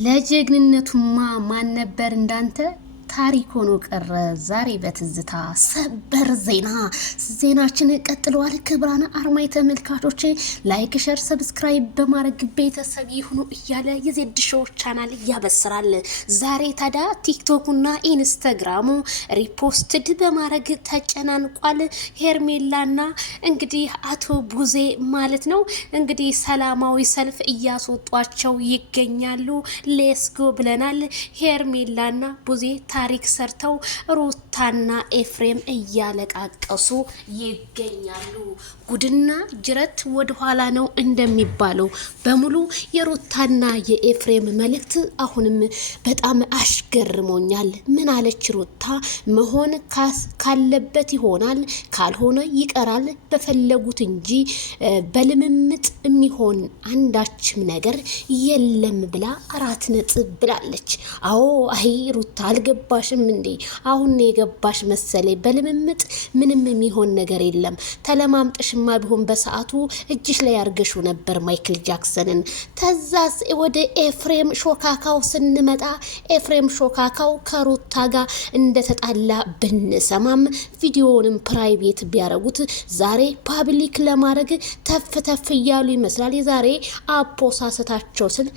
ለጀግንነቱማ ማን ነበር እንዳንተ ታሪክ ሆኖ ቀረ። ዛሬ በትዝታ ሰበር ዜናችን ቀጥለዋል። ክብራና አርማይ ተመልካቾች ላይክ፣ ሸር፣ ሰብስክራይብ በማድረግ ቤተሰብ ይሁኑ እያለ የዜድ ሾው ቻናል ያበስራል። ዛሬ ታዲያ ቲክቶኩና ኢንስታግራሙ ሪፖስትድ በማድረግ ተጨናንቋል። ሄርሜላና እንግዲህ አቶ ቡዜ ማለት ነው እንግዲህ ሰላማዊ ሰልፍ እያስወጧቸው ይገኛሉ። ሌስጎ ብለናል። ሄርሜላና ቡዜ ታሪክ ሰርተው ሩታና ኤፍሬም እያለቃቀሱ ይገኛሉ። ጉድና ጅረት ወደ ኋላ ነው እንደሚባለው በሙሉ የሩታና የኤፍሬም መልእክት አሁንም በጣም አሽገርሞኛል። ምን አለች ሩታ? መሆን ካለበት ይሆናል፣ ካልሆነ ይቀራል፣ በፈለጉት እንጂ በልምምጥ የሚሆን አንዳችም ነገር የለም ብላ 4 ነጥብ ብላለች። አዎ አይ ሩታ አልገባሽም እንዴ? አሁን የገባሽ መሰለኝ። በልምምጥ ምንም የሚሆን ነገር የለም። ተለማምጠሽማ ቢሆን በሰዓቱ እጅሽ ላይ ያርገሹ ነበር ማይክል ጃክሰንን። ተዛስ ወደ ኤፍሬም ሾካካው ስንመጣ ኤፍሬም ሾካካው ከሩታ ጋር እንደተጣላ ብንሰማም ቪዲዮንም ፕራይቬት ቢያረጉት ዛሬ ፓብሊክ ለማድረግ ተፍ እያሉ ይመስላል። የዛሬ አፖሳሰታቸው ስል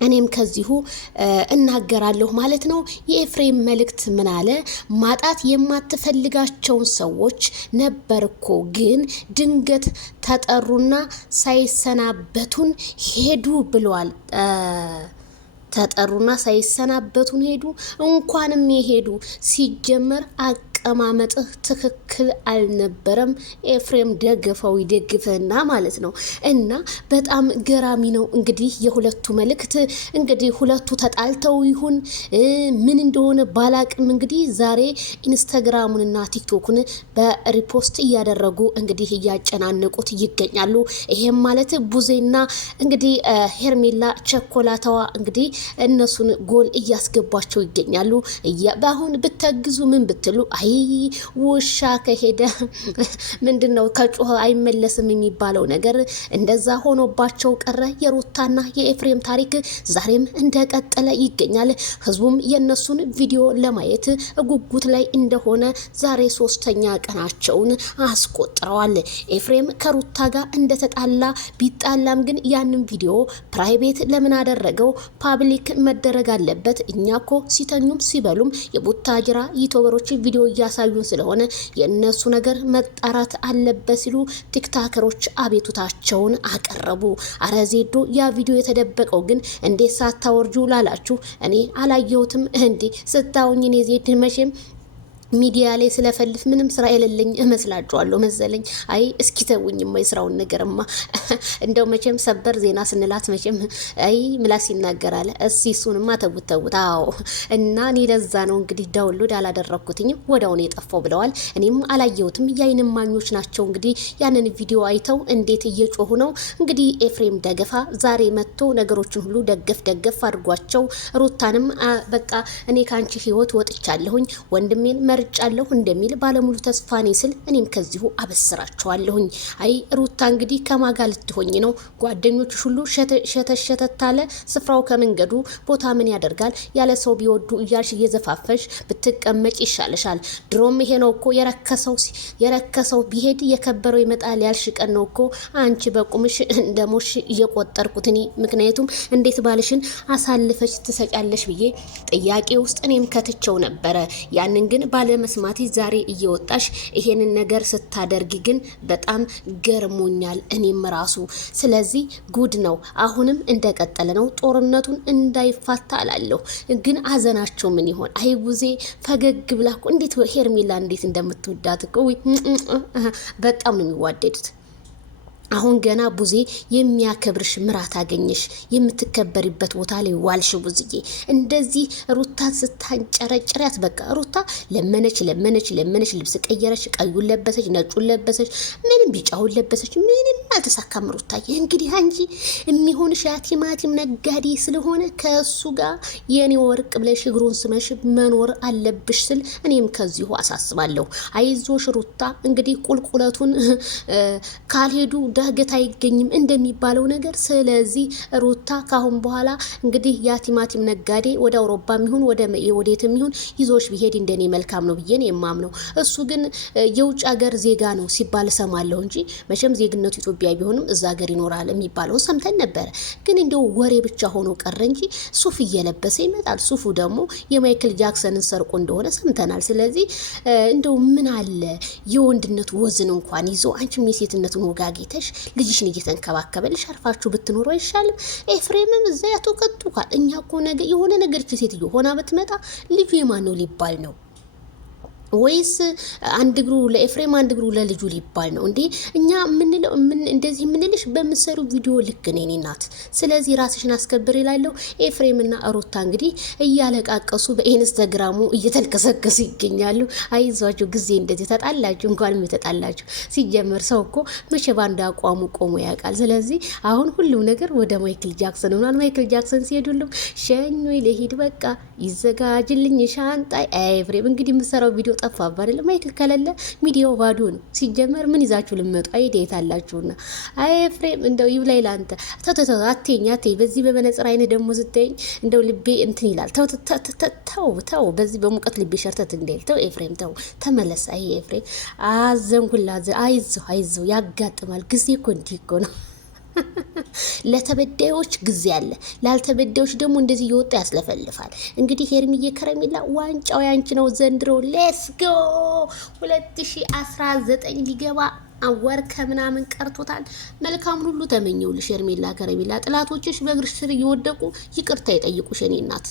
እኔም ከዚሁ እናገራለሁ ማለት ነው። የኤፍሬም መልእክት ምን አለ? ማጣት የማትፈልጋቸውን ሰዎች ነበርኮ ግን ድንገት ተጠሩና ሳይሰናበቱን ሄዱ ብለዋል። ተጠሩና ሳይሰናበቱን ሄዱ። እንኳንም የሄዱ ሲጀመር አቀማመጥህ ትክክል አልነበረም። ኤፍሬም ደግፈው ይደግፈና ማለት ነው። እና በጣም ገራሚ ነው። እንግዲህ የሁለቱ መልእክት እንግዲህ ሁለቱ ተጣልተው ይሁን ምን እንደሆነ ባላቅም እንግዲህ ዛሬ ኢንስታግራሙንና ቲክቶኩን በሪፖስት እያደረጉ እንግዲህ እያጨናነቁት ይገኛሉ። ይሄም ማለት ቡዜና እንግዲህ ሄርሜላ ቸኮላታዋ እንግዲህ እነሱን ጎል እያስገቧቸው ይገኛሉ። በአሁን ብትግዙ ምን ብትሉ አይ ውሻ ከሄደ ምንድነው ከጮኸ አይመለስም የሚባለው ነገር እንደዛ ሆኖባቸው ቀረ። የሩታና የኤፍሬም ታሪክ ዛሬም እንደቀጠለ ይገኛል። ህዝቡም የነሱን ቪዲዮ ለማየት ጉጉት ላይ እንደሆነ ዛሬ 3ኛ ቀናቸውን አስቆጥረዋል። ኤፍሬም ከሩታ ጋር እንደተጣላ ቢጣላም ግን ያንን ቪዲዮ ፕራይቬት ለምን አደረገው? ፓብሊክ መደረግ አለበት። እኛኮ ሲተኙም ሲበሉም የቡታጅራ ዩቲዩበሮች ቪዲዮ እያሳዩን ስለሆነ የእነሱ ነገር መጣራት አለበት ሲሉ ቲክታከሮች አቤቱታቸውን አቀረቡ። አረ ዜዶ ያ ቪዲዮ የተደበቀው ግን እንዴት ሳታወርጁ ላላችሁ እኔ አላየሁትም። እንዴ ስታውኝ እኔ ዜድ መቼም ሚዲያ ላይ ስለፈልፍ ምንም ስራ የሌለኝ እመስላችኋለሁ መሰለኝ። አይ እስኪ ተውኝማ የስራውን ነገርማ እንደው መቼም ሰበር ዜና ስንላት መቼም አይ ምላስ ይናገራል። እሱንማ ተውት። አዎ እና እኔ ለዛ ነው እንግዲህ ዳውንሎድ አላደረኩትኝም ወዳውን የጠፋው ብለዋል። እኔም አላየሁትም። የዓይን እማኞች ናቸው እንግዲህ ያንን ቪዲዮ አይተው እንዴት እየጮሁ ነው። እንግዲህ ኤፍሬም ደገፋ ዛሬ መጥቶ ነገሮችን ሁሉ ደገፍ አድርጓቸው ሩታንም በቃ እኔ ካንቺ ህይወት ወጥቻለሁኝ ወንድሜን መርጫለሁ እንደሚል ባለሙሉ ተስፋ ነኝ ስል እኔም ከዚሁ አበስራቸዋለሁኝ። አይ ሩታ እንግዲህ ከማጋ ልትሆኝ ነው? ጓደኞች ሁሉ ሸተታለ ስፍራው ከመንገዱ ቦታ ምን ያደርጋል ያለ ሰው ቢወዱ እያልሽ እየዘፋፈሽ ብትቀመጭ ይሻልሻል። ድሮም ይሄ ነው እኮ የረከሰው ቢሄድ የከበረው ይመጣል ያልሽ ቀን ነው እኮ አንቺ በቁምሽ እንደሞሽ እየቆጠርኩት እኔ። ምክንያቱም እንዴት ባልሽን አሳልፈሽ ትሰጫለሽ ብዬ ጥያቄ ውስጥ እኔም ከትቸው ነበረ። ያንን ግን ባለመስማት ዛሬ እየወጣሽ ይሄንን ነገር ስታደርጊ ግን በጣም ገርሞኛል እኔም ራሱ። ስለዚህ ጉድ ነው። አሁንም እንደቀጠለ ነው። ጦርነቱን እንዳይፋታ አላለሁ። ግን አዘናቸው ምን ይሆን? አይ ቡዜ ፈገግ ብላኩ እንዴት ሄርሜላ እንዴት እንደምትወዳት እኮ በጣም ነው የሚዋደዱት። አሁን ገና ቡዜ የሚያከብርሽ ምራት አገኘሽ። የምትከበሪበት ቦታ ላይ ዋልሽ ቡዝዬ። እንደዚህ ሩታን ስታንጨረጭሪያት በቃ ሩታ ለመነች ልብስ ቀየረች፣ ቀዩን ለበሰች፣ ነጩን ለበሰች፣ ምንም ቢጫውን ለበሰች፣ ምንም አልተሳካም። ሩታዬ እንግዲህ አንቺ የሚሆንሽ ቲማቲም ነጋዴ ስለሆነ ከእሱ ጋር የኔ ወርቅ ብለሽ እግሩን ስመሽ መኖር አለብሽ ስል እኔም ከዚሁ አሳስባለሁ። አይዞሽ ሩታ እንግዲህ ቁልቁለቱን ካልሄዱ ዳገት አይገኝም እንደሚባለው ነገር። ስለዚህ ሩታ ካሁን በኋላ እንግዲህ ያ ቲማቲም ነጋዴ ወደ አውሮፓ የሚሆን ወዴትም ይሁን ይዞሽ ቢሄድ እንደኔ መልካም ነው ብዬ ነው የማምነው። እሱ ግን የውጭ ሀገር ዜጋ ነው ሲባል ሰማለሁ እንጂ መቼም ዜግነቱ ኢትዮጵያ ቢሆንም እዛ ሀገር ይኖራል የሚባለው ሰምተን ነበረ። ግን እንደው ወሬ ብቻ ሆኖ ቀረ እንጂ ሱፍ እየለበሰ ይመጣል። ሱፉ ደግሞ የማይክል ጃክሰንን ሰርቆ እንደሆነ ሰምተናል። ስለዚህ እንደው ምን አለ የወንድነት ወዝን እንኳን ይዞ አንቺም የሴትነትን ወግ አግኝተሽ ልጅሽን እየተንከባከበልሽ አርፋችሁ ብትኖሩ አይሻልም? ኤፍሬምም እዛ ያተከቱካል። እኛ እኮ ነገ የሆነ ነገር ሴትዮ ሆና ብትመጣ ልጁ የማን ነው ሊባል ነው ወይስ አንድ እግሩ ለኤፍሬም አንድ እግሩ ለልጁ ሊባል ነው እንዴ? እኛ የምንለው እንደዚህ የምንልሽ በምትሰሩ ቪዲዮ ልክ ነው የኔ እናት። ስለዚህ ራስሽን አስከብር ይላለሁ። ኤፍሬምና ሩታ እንግዲህ እያለቃቀሱ በኢንስታግራሙ እየተልከሰከሱ ይገኛሉ። አይዟችሁ ጊዜ እንደዚህ ተጣላችሁ እንኳንም የተጣላችሁ ሲጀመር ሰው እኮ መቼ ባንድ አቋሙ ቆሞ ያውቃል። ስለዚህ አሁን ሁሉም ነገር ወደ ማይክል ጃክሰን ሆኗል። ማይክል ጃክሰን ሲሄድ ሁሉም ሸኞ ለሄድ በቃ ይዘጋጅልኝ ሻንጣይ። ኤፍሬም እንግዲህ የምትሰራው ቪዲዮ ጠፋባ አይደለም። ማይክል ከሌለ ሚዲያው ባዶ ነው። ሲጀመር ምን ይዛችሁ ልመጡ አይዴት አላችሁና። አይ ኤፍሬም እንደው ይብላኝ ላንተ ተው አትይኝ። በዚህ በመነጽር አይነ ደግሞ ስትይኝ እንደው ልቤ እንትን ይላል። ተው በዚህ በሙቀት ልቤ ሸርተት እንደል። ተው ኤፍሬም ተው ተመለስ። አይ ኤፍሬም አዘንኩላ። አይዞህ ያጋጥማል። ጊዜ እኮ እንዲህ እኮ ነው። ለተበዳዮች ጊዜ አለ፣ ላልተበዳዮች ደግሞ እንደዚህ እየወጣ ያስለፈልፋል። እንግዲህ ሄርሚዬ ከረሜላ ዋንጫው ያንቺ ነው ዘንድሮ። ሌስ ጎ 2019 ሊገባ ወር ከምናምን ቀርቶታል። መልካሙን ሁሉ ተመኘውልሽ ሄርሜላ ከረሜላ። ጥላቶችሽ በእግርሽ ስር እየወደቁ ይቅርታ ይጠይቁሽ የኔ እናት።